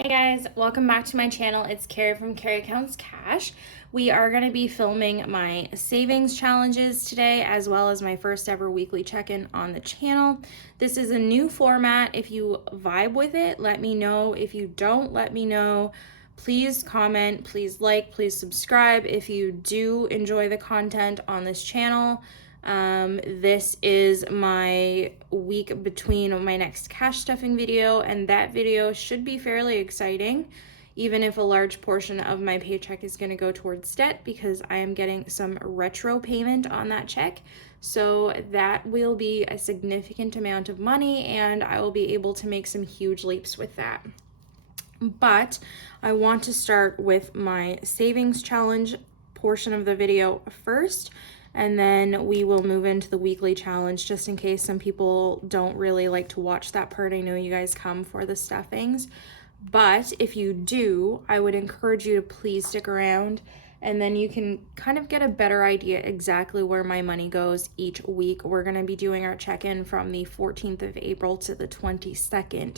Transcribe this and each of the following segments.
Hey guys, welcome back to my channel. It's Carrie from Carrie Counts Cash. We are going to be filming my savings challenges today, as well as my first ever weekly check-in on the channel. This is a new format. If you vibe with it, let me know. If you don't, let me know. Please comment, please like, please subscribe if you do enjoy the content on this channel. This is my week between my next cash stuffing video, and that video should be fairly exciting, even if a large portion of my paycheck is going to go towards debt because I am getting some retro payment on that check. So that will be a significant amount of money, and I will be able to make some huge leaps with that. But I want to start with my savings challenge portion of the video first, and then we will move into the weekly challenge, just in case some people don't really like to watch that part. I know you guys come for the stuffings, but if you do, I would encourage you to please stick around, and then you can kind of get a better idea exactly where my money goes each week. We're going to be doing our check-in from the 14th of April to the 22nd,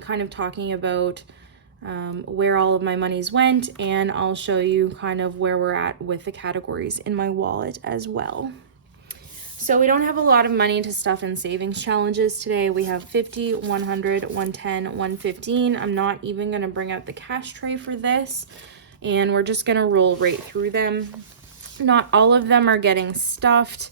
kind of talking about where all of my monies went, and I'll show you kind of where we're at with the categories in my wallet as well. So we don't have a lot of money to stuff in savings challenges today. We have 50, 100, 110, 115. I'm not even going to bring out the cash tray for this, and we're just going to roll right through them. Not all of them are getting stuffed,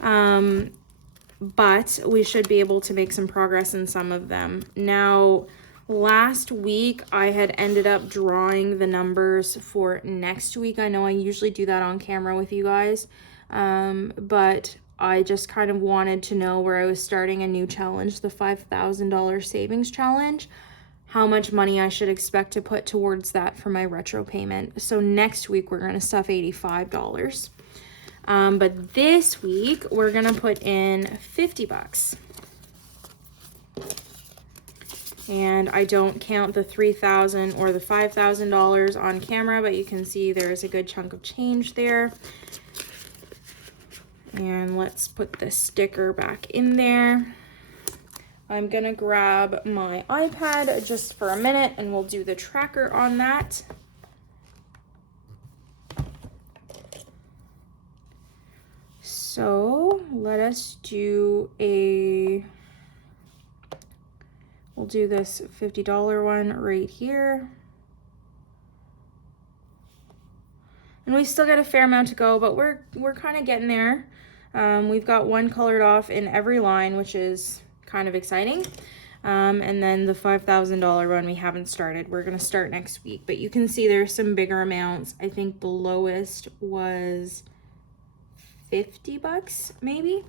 but we should be able to make some progress in some of them. Now, last week, I had ended up drawing the numbers for next week. I know I usually do that on camera with you guys, but I just kind of wanted to know where I was starting a new challenge, the $5,000 savings challenge, how much money I should expect to put towards that for my retro payment. So next week, we're going to stuff $85. But this week, we're going to put in $50. And I don't count the $3,000 or the $5,000 on camera, but you can see there's a good chunk of change there. And let's put the sticker back in there. I'm gonna grab my iPad just for a minute and we'll do the tracker on that. So let us do we'll do this $50 one right here. And we still got a fair amount to go, but we're kind of getting there. We've got one colored off in every line, which is kind of exciting. And then the $5,000 one we haven't started. We're going to start next week, but you can see there's some bigger amounts. I think the lowest was $50 maybe.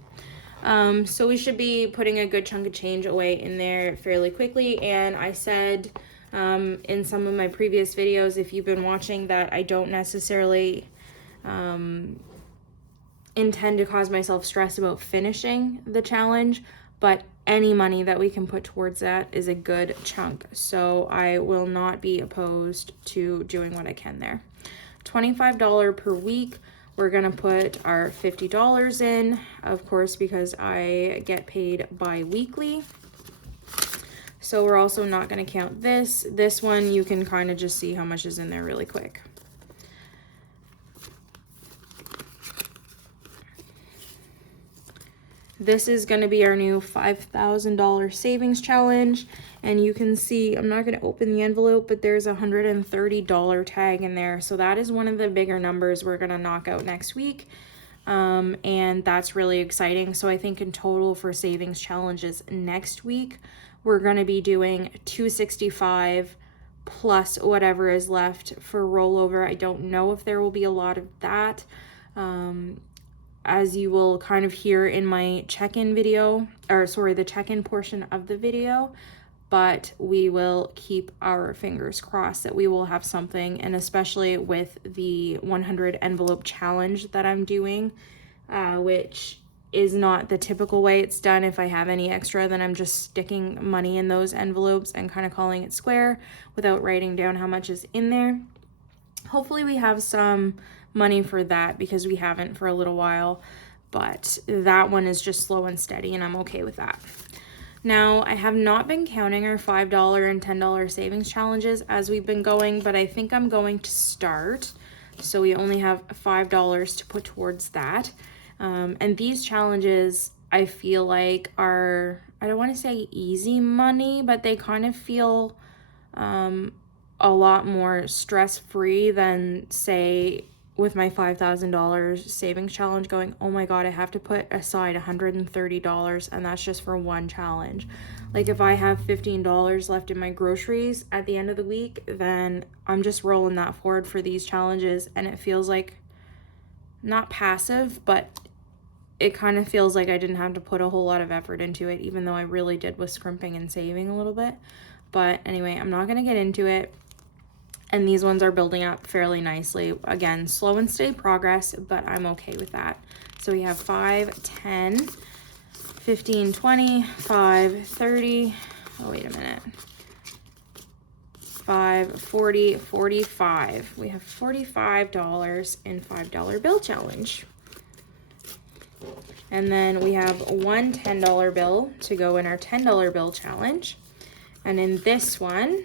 So we should be putting a good chunk of change away in there fairly quickly. And I said in some of my previous videos, if you've been watching, that I don't necessarily intend to cause myself stress about finishing the challenge, but any money that we can put towards that is a good chunk. So I will not be opposed to doing what I can there. $25 per week. We're gonna put our $50 in, of course, because I get paid bi-weekly. So we're also not gonna count this. This one, you can kind of just see how much is in there really quick. This is gonna be our new $5,000 savings challenge. And you can see, I'm not gonna open the envelope, but there's a $130 tag in there. So that is one of the bigger numbers we're gonna knock out next week. And that's really exciting. So I think in total for savings challenges next week, we're gonna be doing $265 plus whatever is left for rollover. I don't know if there will be a lot of that. As you will kind of hear in my check-in video, or sorry, the check-in portion of the video, but we will keep our fingers crossed that we will have something, and especially with the 100 envelope challenge that I'm doing, which is not the typical way it's done. If I have any extra, then I'm just sticking money in those envelopes and kind of calling it square without writing down how much is in there. Hopefully we have some money for that because we haven't for a little while, but that one is just slow and steady and I'm okay with that. Now, I have not been counting our $5 and $10 savings challenges as we've been going, but I think I'm going to start. So we only have $5 to put towards that. And these challenges, I feel like are, I don't want to say easy money, but they kind of feel a lot more stress-free than, say, with my $5,000 savings challenge going, oh my God, I have to put aside $130 and that's just for one challenge. Like if I have $15 left in my groceries at the end of the week, then I'm just rolling that forward for these challenges, and it feels like not passive, but it kind of feels like I didn't have to put a whole lot of effort into it, even though I really did with scrimping and saving a little bit. But anyway, I'm not going to get into it. And these ones are building up fairly nicely. Again, slow and steady progress, but I'm okay with that. So we have 5, 10, 15, 20, 5, 30. Oh, wait a minute. 5, 40, 45. We have $45 in $5 bill challenge. And then we have one $10 bill to go in our $10 bill challenge. And in this one,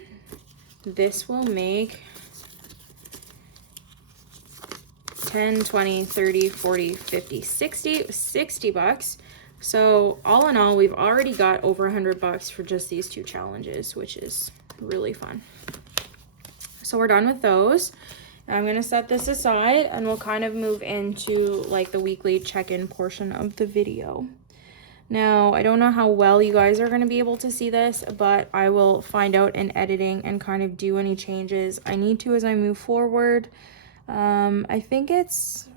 this will make 10, 20, 30, 40, 50, 60 bucks. So all in all, we've already got over $100 for just these two challenges, which is really fun. So we're done with those. I'm going to set this aside and we'll kind of move into like the weekly check-in portion of the video. Now, I don't know how well you guys are going to be able to see this, but I will find out in editing and kind of do any changes I need to as I move forward. I think it's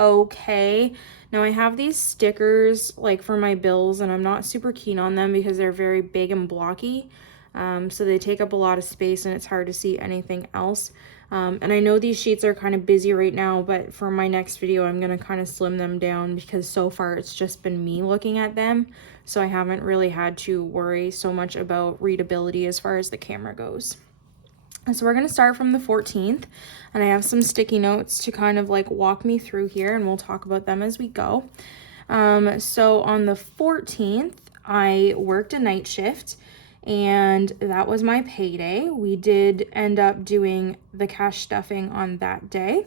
okay. Now, I have these stickers like for my bills, and I'm not super keen on them because they're very big and blocky. So they take up a lot of space and it's hard to see anything else. And I know these sheets are kind of busy right now, but for my next video, I'm going to kind of slim them down because so far it's just been me looking at them. So I haven't really had to worry so much about readability as far as the camera goes. So we're going to start from the 14th, and I have some sticky notes to kind of like walk me through here, and we'll talk about them as we go. So on the 14th, I worked a night shift, and that was my payday. We did end up doing the cash stuffing on that day.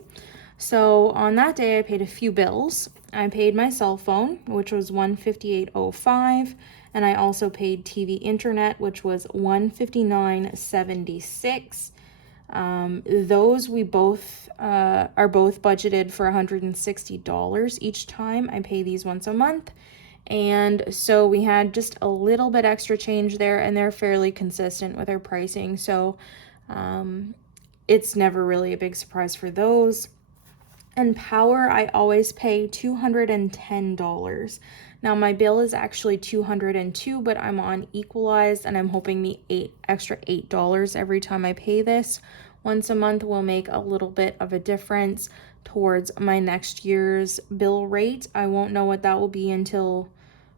So on that day, I paid a few bills. I paid my cell phone, which was $158.05, and I also paid TV internet, which was $159.76. Those we both are both budgeted for $160 each time. I pay these once a month. And so we had just a little bit extra change there, and they're fairly consistent with our pricing. So it's never really a big surprise for those. And power, I always pay $210. Now my bill is actually $202, but I'm on equalized, and I'm hoping the extra $8 every time I pay this once a month will make a little bit of a difference towards my next year's bill rate. I won't know what that will be until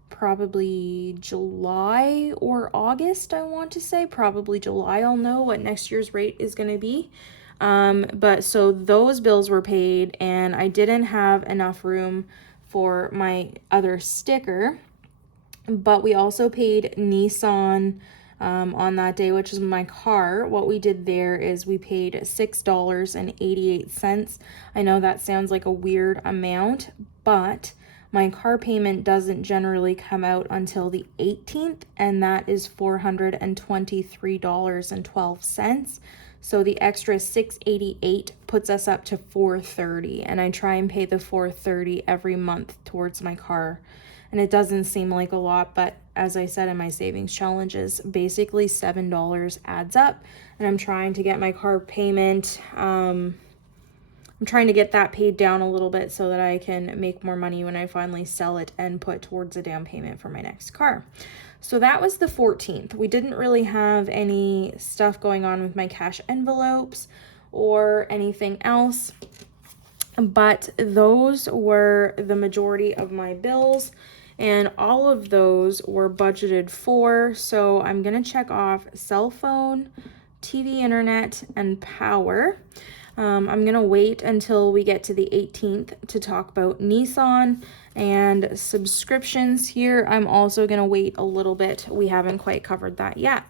probably July or August, I want to say. Probably July I'll know what next year's rate is going to be. But so those bills were paid, and I didn't have enough room for my other sticker, but we also paid Nissan on that day, which is my car. What we did there is we paid $6.88. I know that sounds like a weird amount, but my car payment doesn't generally come out until the 18th, and that is $423.12. So the extra $6.88 puts us up to $430, and I try and pay the $430 every month towards my car. And it doesn't seem like a lot, but as I said in my savings challenges, basically $7 adds up, and I'm trying to get my car payment, I'm trying to get that paid down a little bit so that I can make more money when I finally sell it and put towards a down payment for my next car. So that was the 14th. We didn't really have any stuff going on with my cash envelopes or anything else, but those were the majority of my bills, and all of those were budgeted for. So I'm going to check off cell phone, TV, internet, and power. I'm gonna wait until we get to the 18th to talk about Nissan and subscriptions here. I'm also gonna wait a little bit. We haven't quite covered that yet.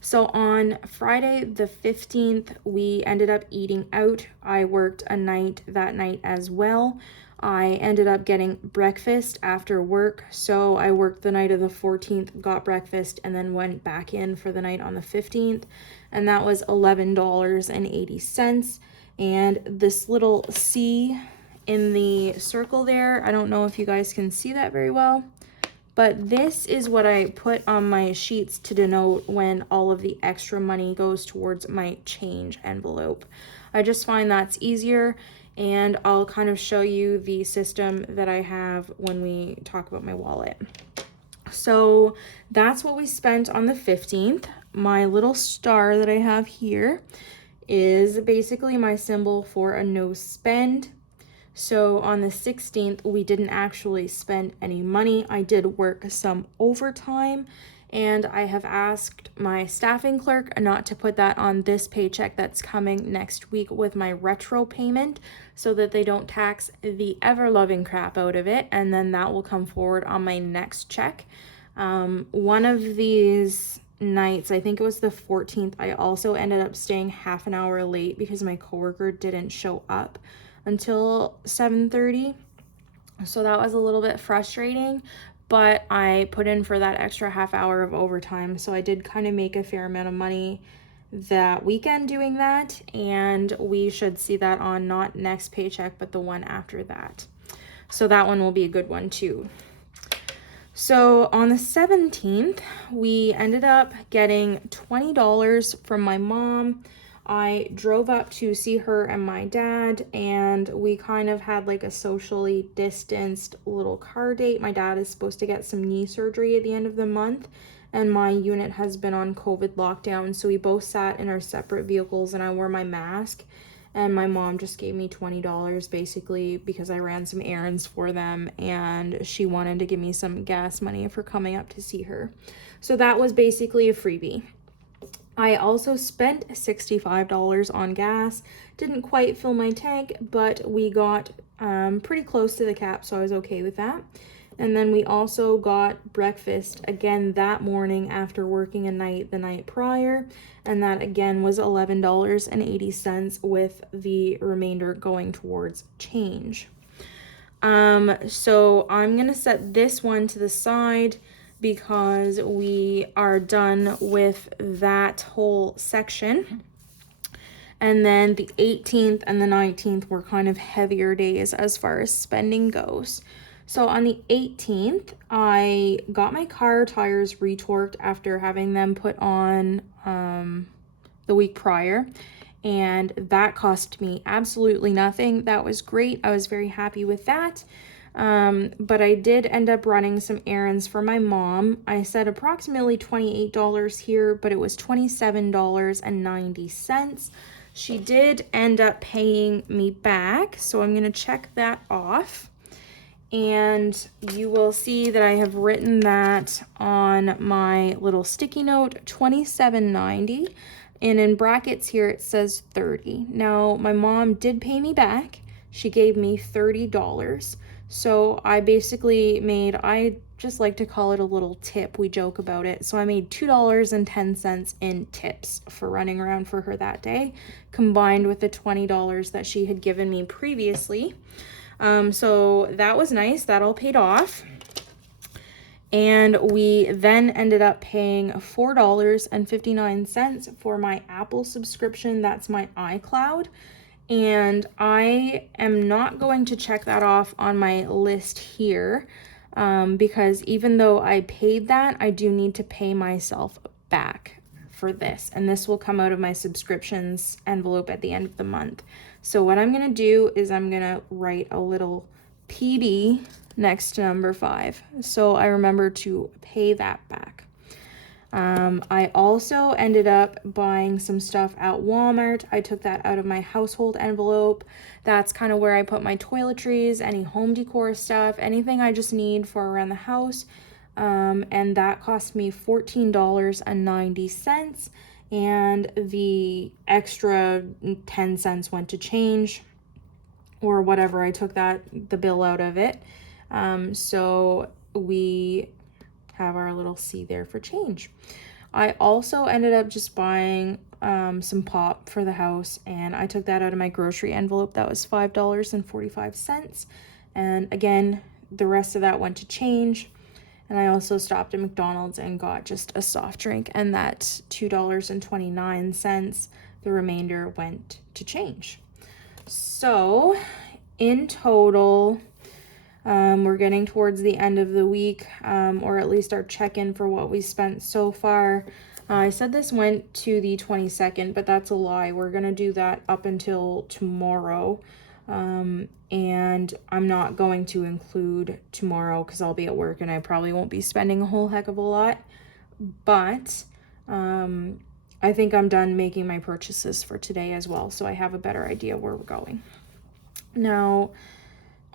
So on Friday the 15th, we ended up eating out. I worked a night that night as well. I ended up getting breakfast after work. So I worked the night of the 14th, got breakfast, and then went back in for the night on the 15th. And that was $11.80. And this little C in the circle there, I don't know if you guys can see that very well, but this is what I put on my sheets to denote when all of the extra money goes towards my change envelope. I just find that's easier, and I'll kind of show you the system that I have when we talk about my wallet. So that's what we spent on the 15th. My little star that I have here is basically my symbol for a no spend. So on the 16th, we didn't actually spend any money. I did work some overtime, and I have asked my staffing clerk not to put that on this paycheck that's coming next week with my retro payment, so that they don't tax the ever-loving crap out of it, and then that will come forward on my next check. One of these nights, I think it was the 14th, I also ended up staying half an hour late because my coworker didn't show up until 7:30. So that was a little bit frustrating, but I put in for that extra half hour of overtime. So I did kind of make a fair amount of money that weekend doing that, and we should see that on not next paycheck, but the one after that. So that one will be a good one too. So on the 17th, we ended up getting $20 from my mom. I drove up to see her and my dad, and we kind of had like a socially distanced little car date. My dad is supposed to get some knee surgery at the end of the month, and my unit has been on COVID lockdown, so we both sat in our separate vehicles, and I wore my mask, and my mom just gave me $20 basically because I ran some errands for them, and she wanted to give me some gas money for coming up to see her. So that was basically a freebie. I also spent $65 on gas. Didn't quite fill my tank, but we got pretty close to the cap, so I was okay with that. And then we also got breakfast again that morning after working a night the night prior, and that again was $11.80 with the remainder going towards change. So I'm gonna set this one to the side because we are done with that whole section. And then the 18th and the 19th were kind of heavier days as far as spending goes. So on the 18th, I got my car tires retorqued after having them put on the week prior, and that cost me absolutely nothing. That was great. I was very happy with that. But I did end up running some errands for my mom. I said approximately $28 here, but it was $27.90. She did end up paying me back, so I'm going to check that off. And you will see that I have written that on my little sticky note, $27.90. And in brackets here, it says 30. Now, my mom did pay me back. She gave me $30. So I basically made, I just like to call it a little tip. We joke about it. So I made $2.10 in tips for running around for her that day, combined with the $20 that she had given me previously. So that was nice. That all paid off. And we then ended up paying $4.59 for my Apple subscription. That's my iCloud. And I am not going to check that off on my list here because even though I paid that, I do need to pay myself back for this. And this will come out of my subscriptions envelope at the end of the month. So what I'm going to do is I'm going to write a little PB next to number 5. So I remember to pay that back. I also ended up buying some stuff at Walmart. I took that out of my household envelope. That's kind of where I put my toiletries, any home decor stuff, anything I just need for around the house. And that cost me $14.90. and the extra 10 cents went to change, or whatever. I took the bill out of it. So we have our little C there for change. I also ended up just buying some pop for the house, and I took that out of my grocery envelope. That was $5.45. And again, the rest of that went to change. And I also stopped at McDonald's and got just a soft drink, and that $2.29, the remainder went to change. So in total, we're getting towards the end of the week, or at least our check-in for what we spent so far. I said this went to the 22nd, but that's a lie. We're going to do that up until tomorrow. And I'm not going to include tomorrow because I'll be at work and I probably won't be spending a whole heck of a lot. But I think I'm done making my purchases for today as well, so I have a better idea where we're going. Now,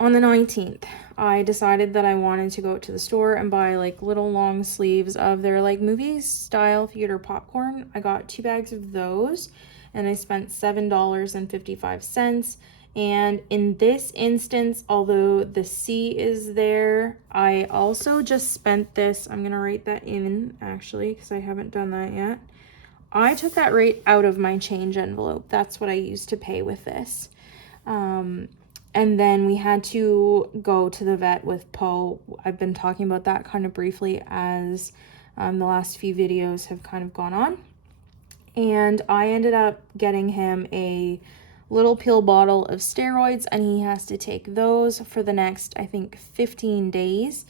on the 19th, I decided that I wanted to go to the store and buy like little long sleeves of their like movie style theater popcorn. I got 2 bags of those and I spent $7.55. And in this instance, although the C is there, I also just spent this. I'm going to write that in actually because I haven't done that yet. I took that rate out of my change envelope. That's what I used to pay with this. And then we had to go to the vet with Poe. I've been talking about that kind of briefly as the last few videos have kind of gone on. And I ended up getting him a little pill bottle of steroids, and he has to take those for the next, I think, 15 days.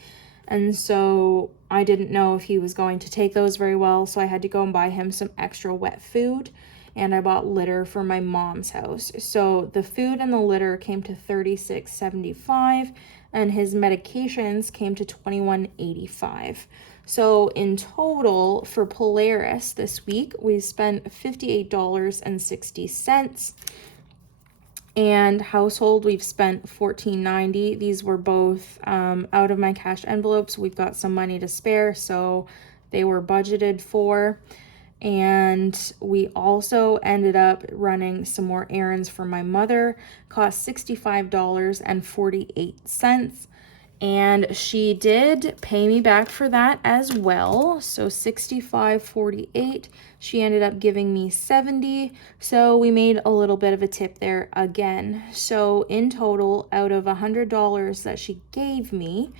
And so I didn't know if he was going to take those very well, so I had to go and buy him some extra wet food, and I bought litter for my mom's house. So the food and the litter came to $36.75, and his medications came to $21.85. So in total for Polaris this week, we spent $58.60. And household, we've spent $14.90. These were both out of my cash envelopes. We've got some money to spare, so they were budgeted for. And we also ended up running some more errands for my mother. Cost $65.48. And she did pay me back for that as well. So $65.48. She ended up giving me $70. So we made a little bit of a tip there again. So in total, out of $100 that she gave me,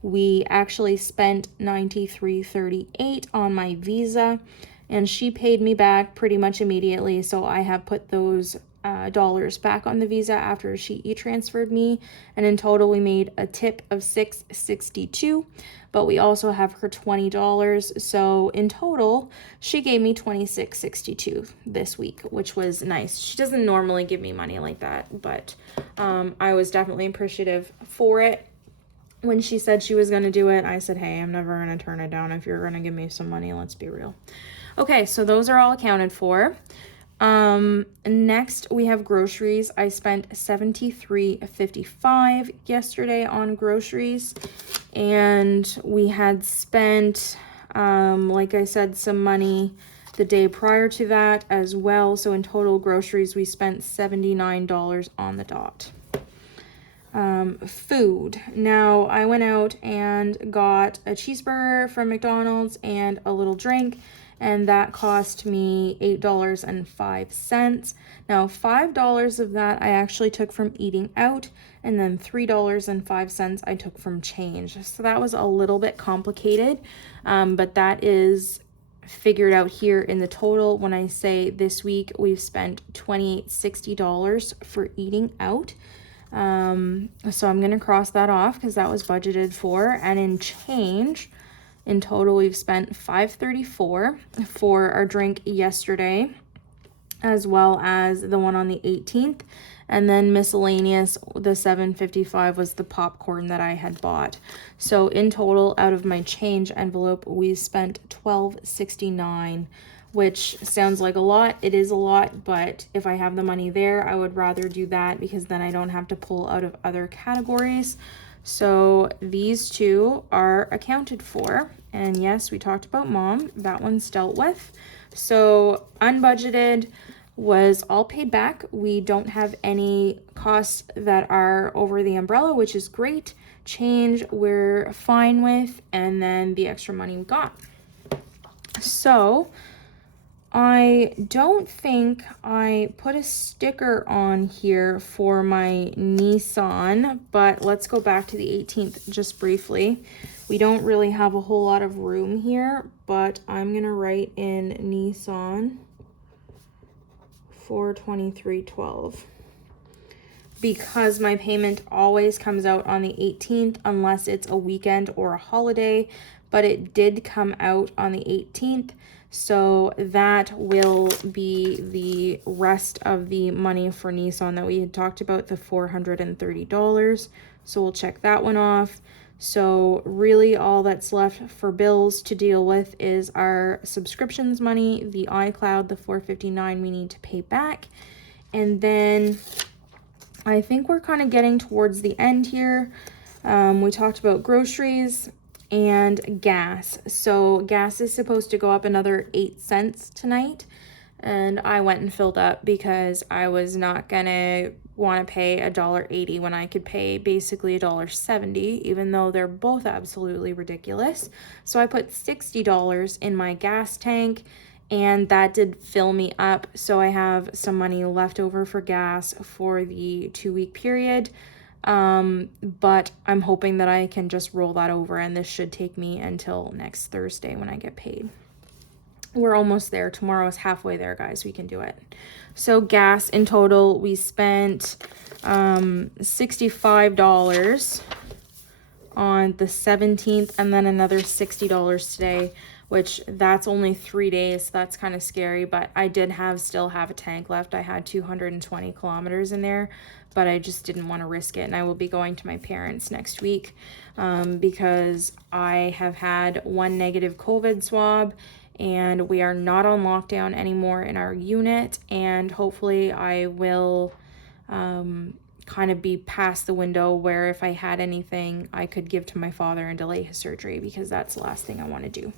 we actually spent $93.38 on my Visa. And she paid me back pretty much immediately. So I have put those dollars back on the Visa after she e-transferred me, and in total we made a tip of $6.62, but we also have her $20, so in total she gave me $26.62 this week, which was nice. She doesn't normally give me money like that, but I was definitely appreciative for it. When she said she was going to do it, I said, hey, I'm never going to turn it down. If you're going to give me some money, let's be real. Okay, so those are all accounted for. Next we have groceries. I spent $73.55 yesterday on groceries, and we had spent, like I said, some money the day prior to that as well. So in total groceries, we spent $79 on the dot. Food. Now I went out and got a cheeseburger from McDonald's and a little drink, and that cost me $8.05. Now, $5 of that I actually took from eating out, and then $3.05 I took from change. So that was a little bit complicated, but that is figured out here in the total. When I say this week we've spent $28.60 for eating out. So I'm going to cross that off because that was budgeted for. And in change, in total, we've spent $5.34 for our drink yesterday, as well as the one on the 18th. And then miscellaneous, the $7.55 was the popcorn that I had bought. So in total, out of my change envelope, we spent $12.69, which sounds like a lot. It is a lot, but if I have the money there, I would rather do that because then I don't have to pull out of other categories. So these two are accounted for. And yes, we talked about mom. That one's dealt with. So unbudgeted was all paid back. We don't have any costs that are over the umbrella, which is great. Change we're fine with, and then the extra money we got. So I don't think I put a sticker on here for my Nissan, but let's go back to the 18th just briefly. We don't really have a whole lot of room here, but I'm going to write in Nissan 42312 because my payment always comes out on the 18th unless it's a weekend or a holiday, but it did come out on the 18th. So that will be the rest of the money for Nissan that we had talked about, the $430. So we'll check that one off. So really all that's left for bills to deal with is our subscriptions money, the iCloud, the $459 we need to pay back. And then I think we're kind of getting towards the end here. We talked about groceries and gas. So gas is supposed to go up another 8 cents tonight. And I went and filled up because I was not gonna want to pay $1.80 when I could pay basically $1.70, even though they're both absolutely ridiculous. So I put $60 in my gas tank, and that did fill me up. So I have some money left over for gas for the 2-week period. But I'm hoping that I can just roll that over, and this should take me until next Thursday when I get paid. We're almost there. Tomorrow is halfway there, guys. We can do it. So gas in total, we spent $65 on the 17th, and then another $60 today, which that's only 3 days. So that's kind of scary, but I did still have a tank left. I had 220 kilometers in there, but I just didn't want to risk it. And I will be going to my parents next week because I have had one negative COVID swab, and we are not on lockdown anymore in our unit. And hopefully I will kind of be past the window where if I had anything I could give to my father and delay his surgery, because that's the last thing I want to do.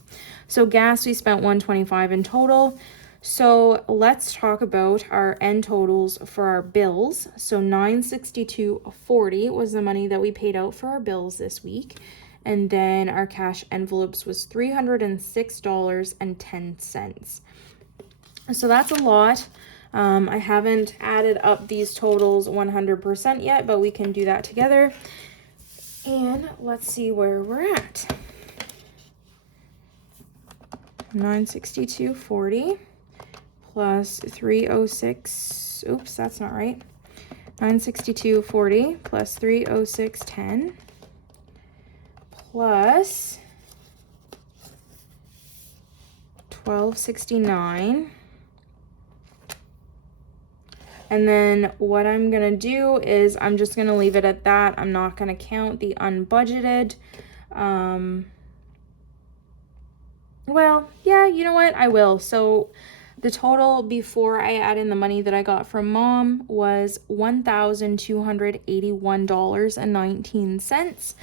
So gas, we spent $125 in total. So let's talk about our end totals for our bills. So $962.40 was the money that we paid out for our bills this week. And then our cash envelopes was $306.10. So that's a lot. I haven't added up these totals 100% yet, but we can do that together. And let's see where we're at. $962.40 plus $306. Oops, that's not right. $962.40 plus $306.10 plus $1269. And then what I'm going to do is I'm just going to leave it at that. I'm not going to count the unbudgeted. Well, yeah, you know what? I will. So the total before I add in the money that I got from Mom was $1,281.19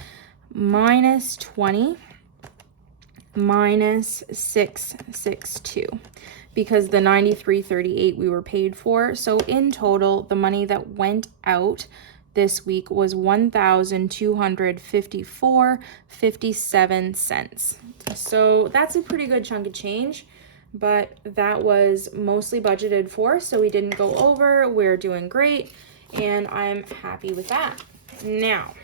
minus 20 minus 662. Because the $93.38 we were paid for. So in total, the money that went out this week was $1,254.57. So that's a pretty good chunk of change, but that was mostly budgeted for, so we didn't go over. We're doing great, and I'm happy with that. Now,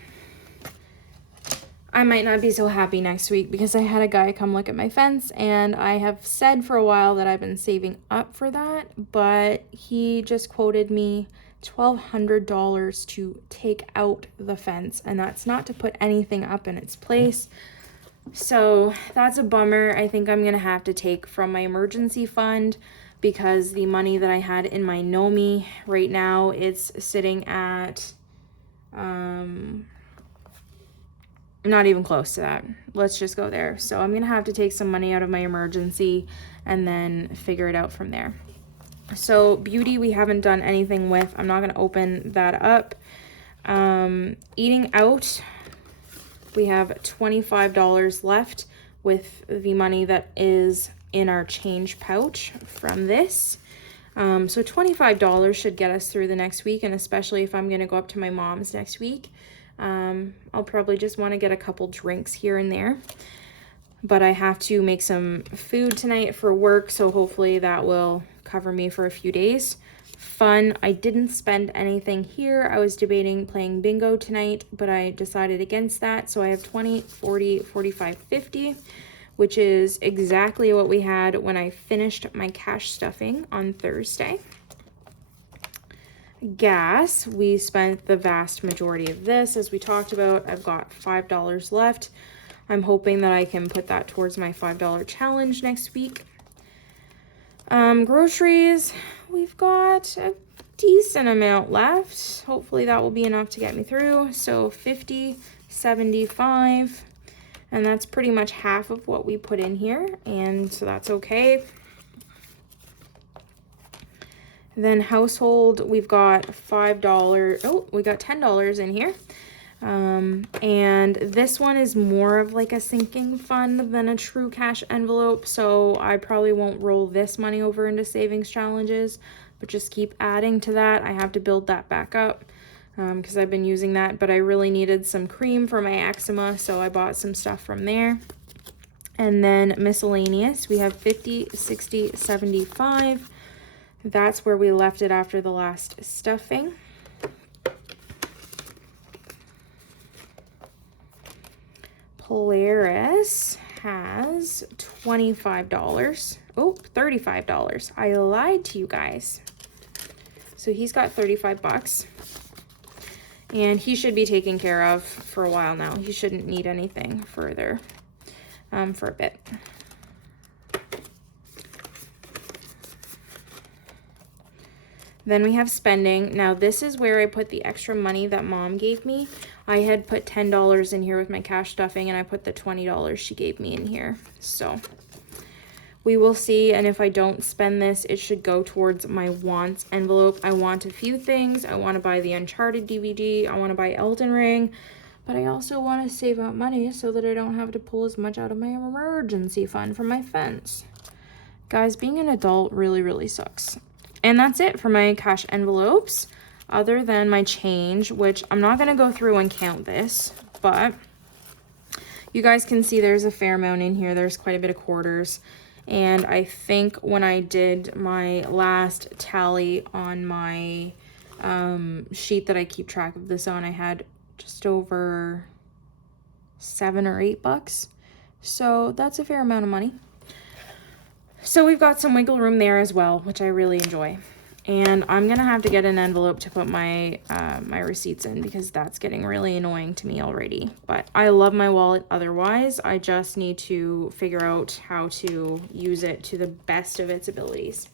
I might not be so happy next week because I had a guy come look at my fence, and I have said for a while that I've been saving up for that, but he just quoted me $1,200 to take out the fence, and that's not to put anything up in its place. So that's a bummer. I think I'm going to have to take from my emergency fund because the money that I had in my NOMI right now, it's sitting at not even close to that. Let's just go there. So I'm going to have to take some money out of my emergency and then figure it out from there. So beauty, we haven't done anything with. I'm not going to open that up. Eating out, we have $25 left with the money that is in our change pouch from this. So $25 should get us through the next week, and especially if I'm going to go up to my mom's next week. I'll probably just want to get a couple drinks here and there. But I have to make some food tonight for work, so hopefully that will cover me for a few days. Fun. I didn't spend anything here. I was debating playing bingo tonight, but I decided against that. So I have 20, 40, 45, 50, which is exactly what we had when I finished my cash stuffing on Thursday. Gas, we spent the vast majority of this. As we talked about, I've got $5 left. I'm hoping that I can put that towards my $5 challenge next week. Groceries, we've got a decent amount left. Hopefully that will be enough to get me through. So 50, 75, and that's pretty much half of what we put in here, and so that's okay. Then household, we've got $5. Oh, we got $10 in here. And this one is more of like a sinking fund than a true cash envelope, so I probably won't roll this money over into savings challenges, but just keep adding to that. I have to build that back up because I've been using that, but I really needed some cream for my eczema, so I bought some stuff from there. And then miscellaneous, we have 50, 60, 75. That's where we left it after the last stuffing. Polaris has $25. Oh, $35. I lied to you guys. So he's got 35 bucks. And he should be taken care of for a while now. He shouldn't need anything further for a bit. Then we have spending. Now this is where I put the extra money that mom gave me. I had put $10 in here with my cash stuffing, and I put the $20 she gave me in here. So we will see, and if I don't spend this, it should go towards my wants envelope. I want a few things. I want to buy the Uncharted DVD. I want to buy Elden Ring, but I also want to save up money so that I don't have to pull as much out of my emergency fund for my fence. Guys, being an adult really, really sucks. And that's it for my cash envelopes, other than my change, which I'm not going to go through and count this, but you guys can see there's a fair amount in here. There's quite a bit of quarters. And I think when I did my last tally on my sheet that I keep track of this on, I had just over $7 or $8. So that's a fair amount of money. So we've got some wiggle room there as well, which I really enjoy. And I'm going to have to get an envelope to put my my receipts in, because that's getting really annoying to me already. But I love my wallet otherwise. I just need to figure out how to use it to the best of its abilities.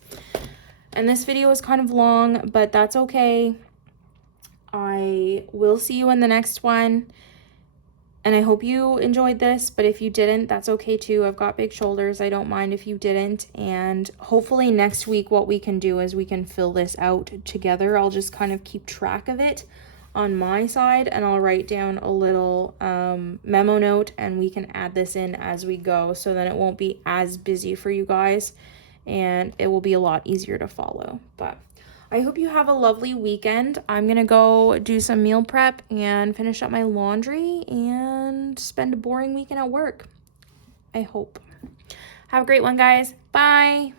And this video is kind of long, but that's okay. I will see you in the next one. And I hope you enjoyed this, but if you didn't, that's okay too. I've got big shoulders. I don't mind if you didn't. And hopefully next week what we can do is we can fill this out together. I'll just kind of keep track of it on my side, and I'll write down a little memo note, and we can add this in as we go, so then it won't be as busy for you guys and it will be a lot easier to follow. But I hope you have a lovely weekend. I'm going to go do some meal prep and finish up my laundry and spend a boring weekend at work. I hope. Have a great one, guys. Bye.